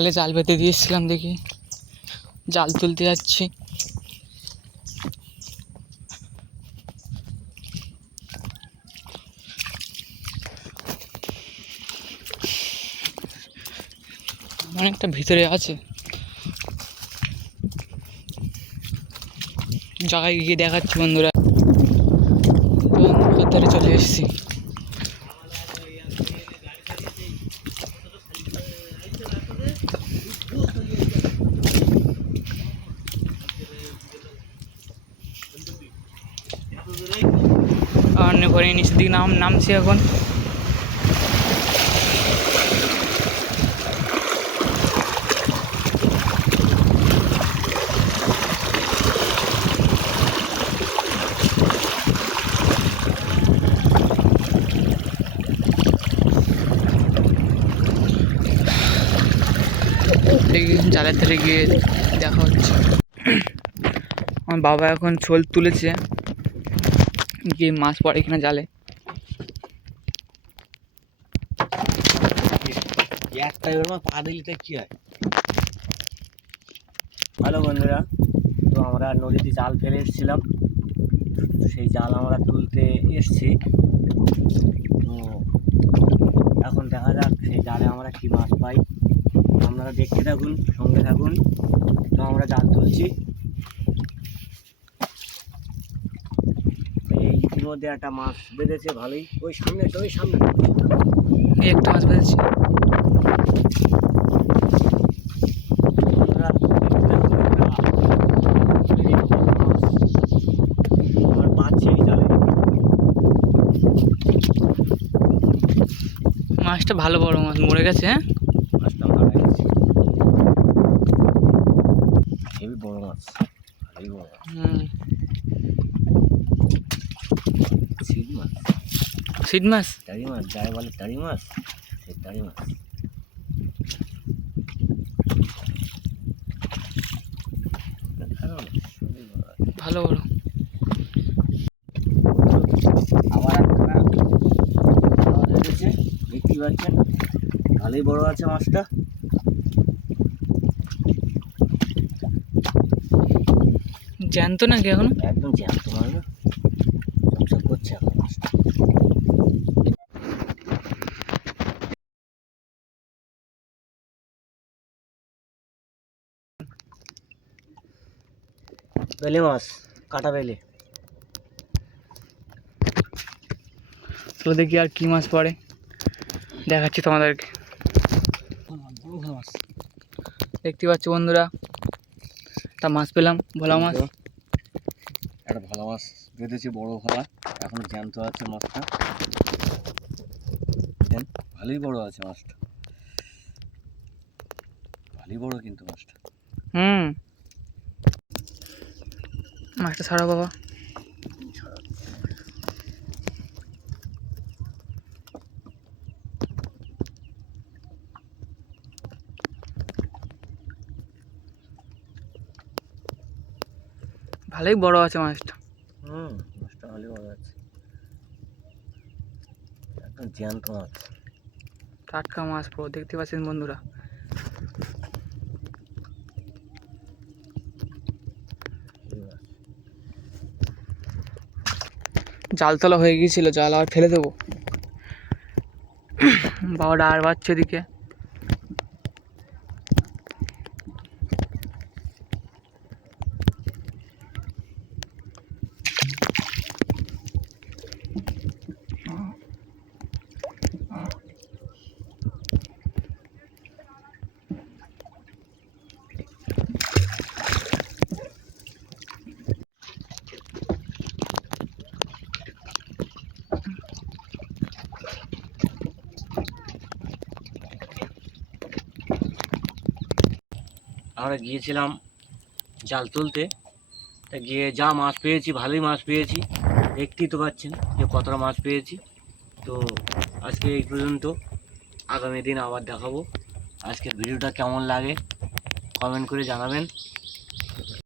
তাহলে জাল পেতে দিয়েছিলাম, দেখি জাল তুলতে যাচ্ছি। অনেকটা ভিতরে আছে, জায়গায় গিয়ে দেখাচ্ছি বন্ধুরা। ধারে চলে এসেছি। অন্য করে নিচের দিকে নামছি এখন। জালের ধারে গিয়ে দেখা হচ্ছে। আমার বাবা এখন ছোল তুলেছে, গিয়ে মাছ পড়ে কিনা জালে। হ্যালো বন্ধুরা, তো আমরা নদীতে জাল ফেলে এসেছিলাম, সেই জাল আমরা তুলতে এসছি। তো এখন দেখা যাক সেই জালে আমরা কী মাছ পাই। আপনারা দেখতে থাকুন, সঙ্গে থাকুন। তো আমরা জাল তুলছি। এই ইতিমধ্যে একটা মাছ বেঁধেছে ভালোই, ওই সামনে একটা মাছ বেঁধেছে। মাছটা ভালো বড় মাছ, মরে গেছে। হ্যাঁ, মাছটা মারা গেছে, হেবি বড় মাছ, হেবি বড় মাছ। সিড মাছ, টারি মাছ যাই বলে, টারি মাছ, সেই টারি মাছ। ভালো বড়। আবার একটা দেখতে পাচ্ছেন, ভালোই বড় আছে মাছটা। জ্যান্ত নাকি এখন? একদম জ্যান্ত মাছ, চকচক করছে এখন মাছটা। বেলে মাছ, কাটা বেলে। তো দেখি আর কি মাছ পড়ে, দেখাচ্ছি তোমাদেরকে। দেখতে পাচ্ছ বন্ধুরা, একটা মাছ পেলাম, ভোলা মাছ। একটা ভোলা মাছ বেঁধেছে, বড় ভোলা, এখন জ্যান্ত আছে মাছটা। ভালোই বড় আছে মাছটা, ভালোই বড় কিন্তু মাছটা। মাছটা ছাড়া বাবা। ভালোই বড় আছে মাছটা। মাছটা ভালোই বড় আছে, একদম জ্যান্ত মাছ, টাটকা মাছ পুরো, দেখতে পাচ্ছেন বন্ধুরা। জাল তোলা হয়ে গিয়েছিল, জাল আর ফেলে দেবো। বাবাটা আর বাচ্চা দিকে। আমরা গিয়েছিলাম জাল তুলতে, তা গিয়ে যা মাছ পেয়েছি, ভালোই মাছ পেয়েছি। দেখতেই তো পাচ্ছেন যে কতটা মাছ পেয়েছি। তো আজকে এই পর্যন্ত, আগামী দিন আবার দেখাবো। আজকের ভিডিওটা কেমন লাগে কমেন্ট করে জানাবেন।